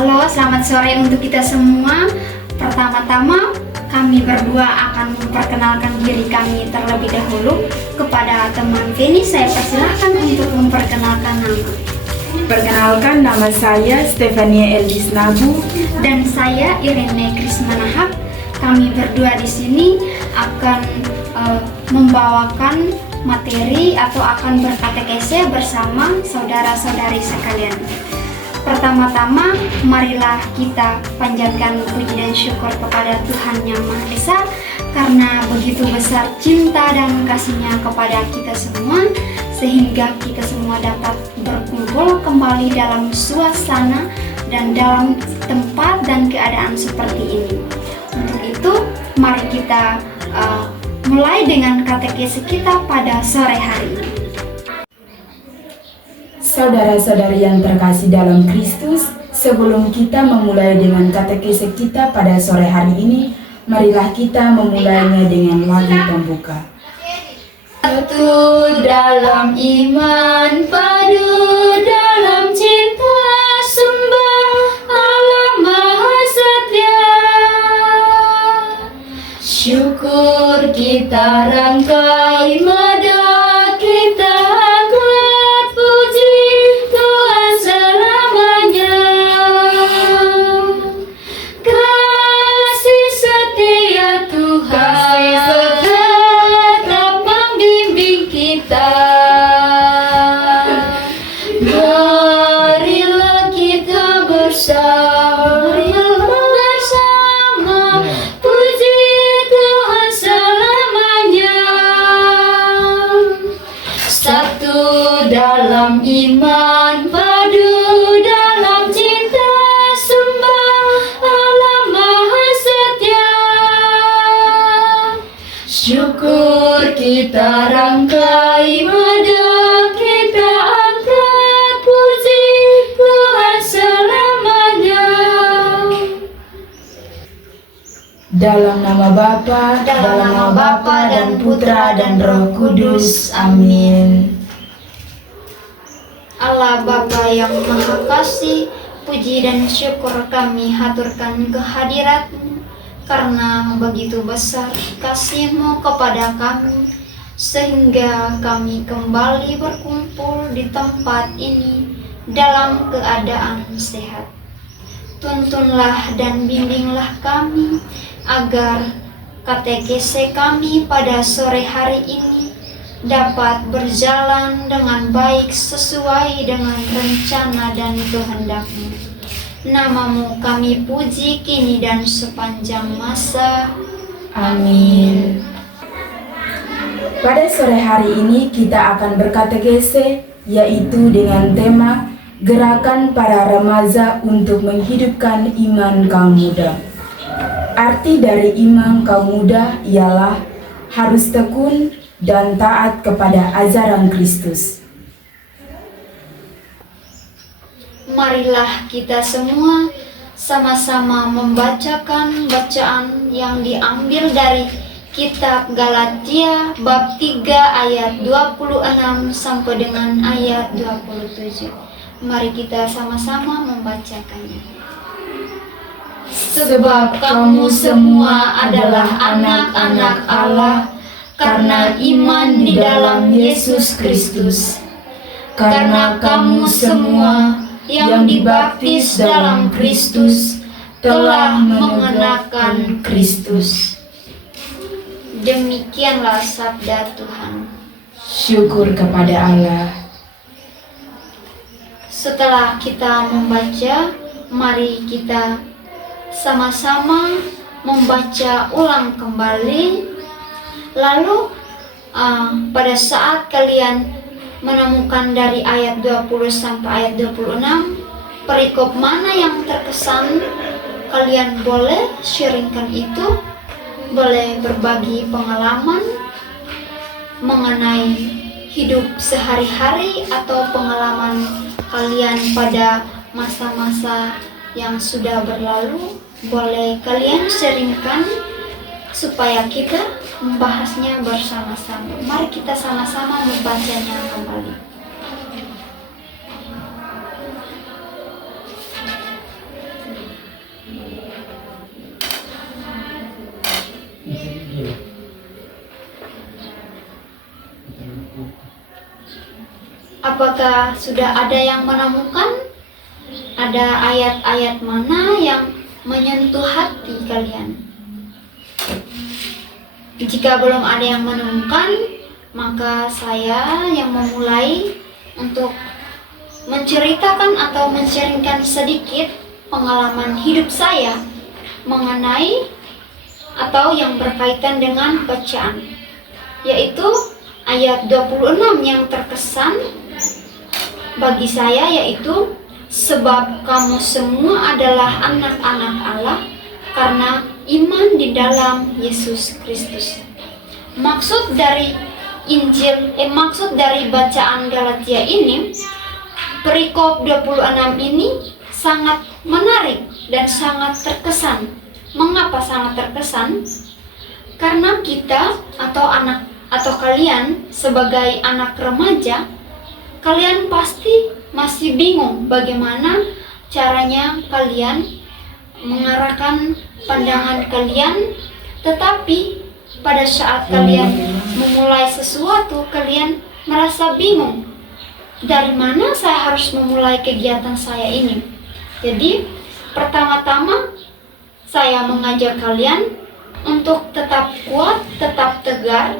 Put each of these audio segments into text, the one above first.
Halo, selamat sore untuk kita semua. Pertama-tama, kami berdua akan memperkenalkan diri kami terlebih dahulu. Kepada teman Feni, saya persilahkan untuk memperkenalkan nama. Perkenalkan, nama saya Stefania Eldis Nagu. Dan saya Irene Krismanahap. Kami berdua di sini akan membawakan materi atau akan berkatekese bersama saudara-saudari sekalian. Pertama-tama, marilah kita panjatkan puji dan syukur kepada Tuhan Yang Maha Esa, karena begitu besar cinta dan kasih-Nya kepada kita semua, sehingga kita semua dapat berkumpul kembali dalam suasana dan dalam tempat dan keadaan seperti ini. Untuk itu, mari kita mulai dengan katekese kita pada sore hari ini. Saudara-saudari yang terkasih dalam Kristus, sebelum kita memulai dengan katekese kita pada sore hari ini, marilah kita memulainya dengan lagu pembuka. Satu dalam iman, padu dalam cinta, sembah Allah Maha Setia. Syukur kita rangkai, mada kita angkat, puji Tuhan selamanya. Kasih setia Tuhan tetap membimbing kita. Marilah kita bersama, puji Tuhan selamanya. Satu dalam iman, padu dalam cinta, sembah Allah Maha Setia. Syukur kita rangkai, mada kita angkat, puji Tuhan selamanya. Dalam nama Bapa, dan Putra, dan Roh Kudus. Amin. Allah Bapa yang Maha Kasih, puji dan syukur kami haturkan kehadirat-Mu, karena begitu besar kasih-Mu kepada kami, sehingga kami kembali berkumpul di tempat ini dalam keadaan sehat. Tuntunlah dan bimbinglah kami, agar katekese kami pada sore hari ini dapat berjalan dengan baik sesuai dengan rencana dan kehendak-Mu. Nama-Mu kami puji kini dan sepanjang masa. Amin. Pada sore hari ini kita akan berkatekese, yaitu dengan tema Gerakan para remaja untuk menghidupkan iman kaum muda. Arti dari iman kaum muda ialah harus tekun dan taat kepada ajaran Kristus. Marilah kita semua sama-sama membacakan bacaan yang diambil dari Kitab Galatia bab 3 ayat 26 sampai dengan ayat 27. Mari kita sama-sama membacakannya. Sebab kamu semua adalah anak-anak Allah karena iman di dalam Yesus Kristus. Karena kamu semua yang dibaptis dalam Kristus telah mengenakan Kristus. Demikianlah sabda Tuhan. Syukur kepada Allah. Setelah kita membaca, mari kita sama-sama membaca ulang kembali. Lalu pada saat kalian menemukan dari ayat 20 sampai ayat 26, perikop mana yang terkesan, kalian boleh sharingkan itu, boleh berbagi pengalaman mengenai hidup sehari-hari atau pengalaman kalian pada masa-masa yang sudah berlalu. Boleh kalian sharingkan supaya kita membahasnya bersama-sama. Mari kita sama-sama membacanya kembali. Apakah sudah ada yang menemukan ada ayat-ayat mana yang menyentuh hati kalian? Jika belum ada yang menemukan, maka saya yang memulai untuk menceritakan atau men-sharingkan sedikit pengalaman hidup saya mengenai atau yang berkaitan dengan bacaan, yaitu ayat 26 yang terkesan bagi saya, yaitu sebab kamu semua adalah anak-anak Allah karena iman di dalam Yesus Kristus. Maksud dari maksud dari bacaan Galatia ini, perikop 26 ini sangat menarik dan sangat terkesan. Mengapa sangat terkesan? Karena kita atau kalian sebagai anak remaja, kalian pasti masih bingung bagaimana caranya kalian mengarahkan pandangan kalian, tetapi pada saat kalian memulai sesuatu, kalian merasa bingung. Dari mana saya harus memulai kegiatan saya ini? Jadi, pertama-tama saya mengajak kalian untuk tetap kuat, tetap tegar,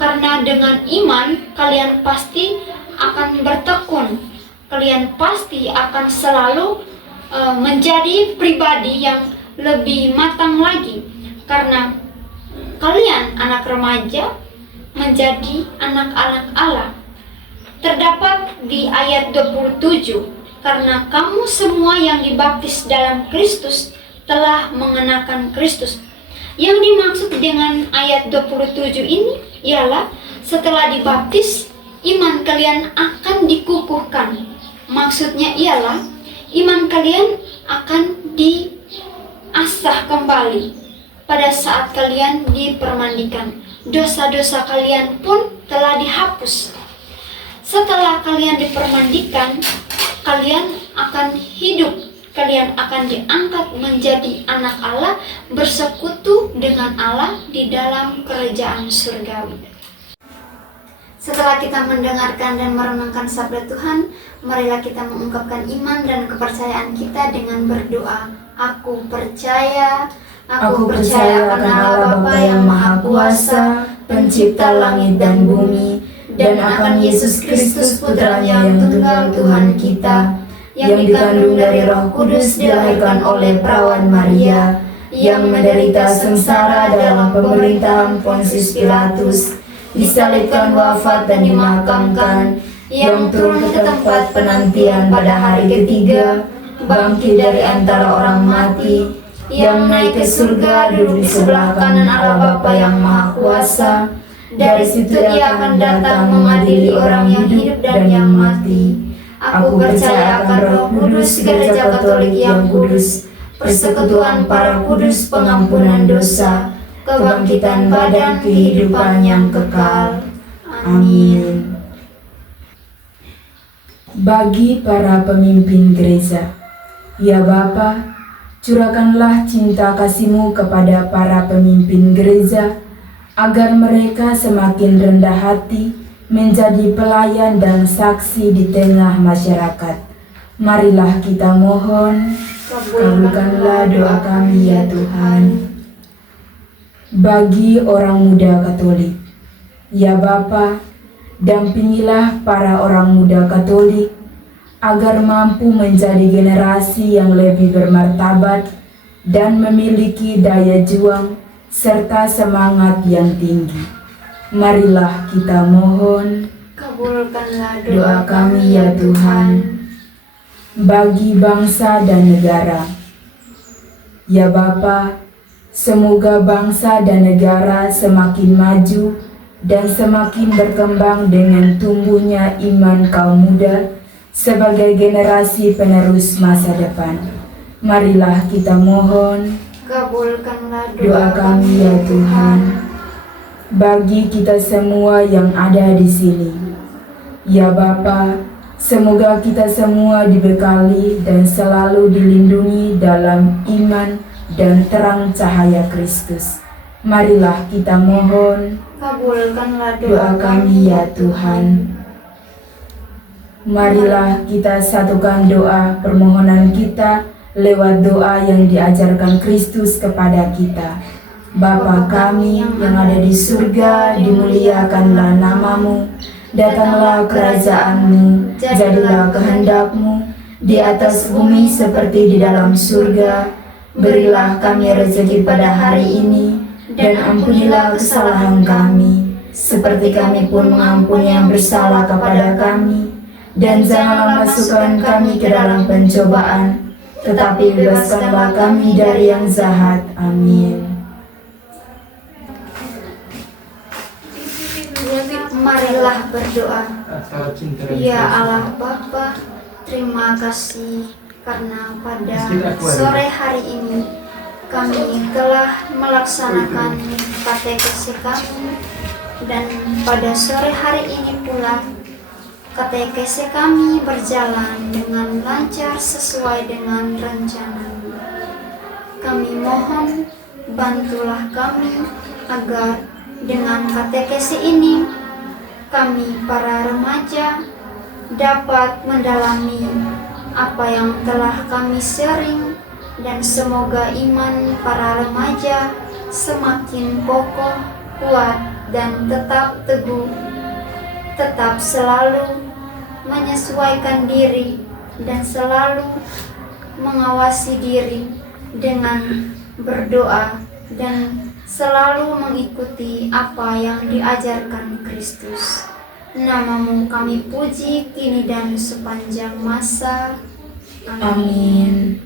karena dengan iman kalian pasti akan bertekun. Kalian pasti akan selalu menjadi pribadi yang lebih matang lagi, karena kalian anak remaja menjadi anak-anak Allah. Terdapat di ayat 27, karena kamu semua yang dibaptis dalam Kristus telah mengenakan Kristus. Yang dimaksud dengan ayat 27 ini ialah setelah dibaptis, iman kalian akan dikukuhkan. Maksudnya ialah iman kalian akan diasah kembali pada saat kalian dipermandikan. Dosa-dosa kalian pun telah dihapus. Setelah kalian dipermandikan, kalian akan hidup. Kalian akan diangkat menjadi anak Allah, bersekutu dengan Allah di dalam kerajaan surgawi. Setelah kita mendengarkan dan merenungkan sabda Tuhan, marilah kita mengungkapkan iman dan kepercayaan kita dengan berdoa. Aku percaya akan Allah Bapa yang Maha Kuasa, pencipta langit dan bumi, dan akan Yesus Kristus Putranya yang tunggal Tuhan kita, yang dikandung dari Roh Kudus, dilahirkan oleh perawan Maria, yang menderita sengsara dalam pemerintahan Pontius Pilatus, disalibkan, wafat dan dimakamkan, yang turun ke tempat penantian pada hari ketiga, bangkit dari antara orang mati, yang naik ke surga, duduk di sebelah kanan Allah Bapa yang Maha Kuasa. Dari situ Ia akan datang mengadili orang yang hidup dan yang mati. Aku percaya akan Roh Kudus, Gereja Katolik yang kudus, persekutuan para kudus, pengampunan dosa, kebangkitan badan, kehidupan yang kekal. Amin. Bagi para pemimpin gereja, ya Bapa, curahkanlah cinta kasih-Mu kepada para pemimpin gereja, agar mereka semakin rendah hati, menjadi pelayan dan saksi di tengah masyarakat. Marilah kita mohon, kabulkanlah doa kami ya Tuhan. Bagi orang muda Katolik, ya Bapa, dampingilah para orang muda Katolik agar mampu menjadi generasi yang lebih bermartabat dan memiliki daya juang serta semangat yang tinggi. Marilah kita mohon, Kabulkanlah doa kami ya Tuhan. Bagi bangsa dan negara, ya Bapa, semoga bangsa dan negara semakin maju dan semakin berkembang dengan tumbuhnya iman kaum muda sebagai generasi penerus masa depan. Marilah kita mohon, kabulkanlah doa kami ya Tuhan. Bagi kita semua yang ada di sini, ya Bapa, semoga kita semua dibekali dan selalu dilindungi dalam iman dan terang cahaya Kristus. Marilah kita mohon. Kabulkanlah Doa kami ya Tuhan. Marilah kita satukan doa permohonan kita lewat doa yang diajarkan Kristus kepada kita. Bapa kami yang ada di surga, dimuliakanlah namamu. Datanglah kerajaanmu, jadilah kehendak-Mu di atas bumi seperti di dalam surga. Berilah kami rezeki pada hari ini, dan ampunilah kesalahan kami, seperti kami pun mengampuni yang bersalah kepada kami. Dan janganlah masukkan kami ke dalam pencobaan, tetapi bebaskanlah kami dari yang jahat. Amin. Marilah berdoa. Ya Allah Bapa, terima kasih karena pada sore hari ini kami telah melaksanakan katekesi kami, dan pada sore hari ini pula katekesi kami berjalan dengan lancar sesuai dengan rencana. Kami mohon bantulah kami agar dengan katekesi ini kami para remaja dapat mendalami apa yang telah kami sharing, dan semoga iman para remaja semakin kokoh, kuat, dan tetap teguh, tetap selalu menyesuaikan diri dan selalu mengawasi diri dengan berdoa dan selalu mengikuti apa yang diajarkan Kristus. Namamu kami puji kini dan sepanjang masa. Amin.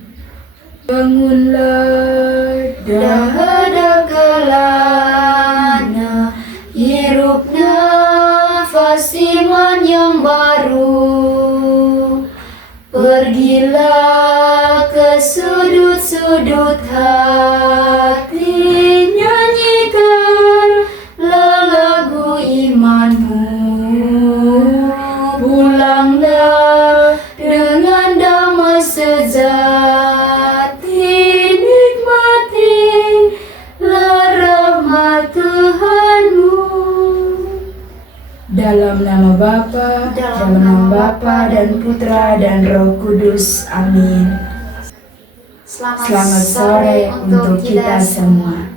Bangunlah Dahada kelana, hirup nafas iman yang baru. Pergilah ke sudut-sudut hati, nyanyikan lagu imanmu. Pulanglah dengan damai sejati, nikmatilah rahmat Tuhanmu. dalam nama Bapa, dan Putra dan Roh Kudus. Amin. Selamat sore untuk kita semua.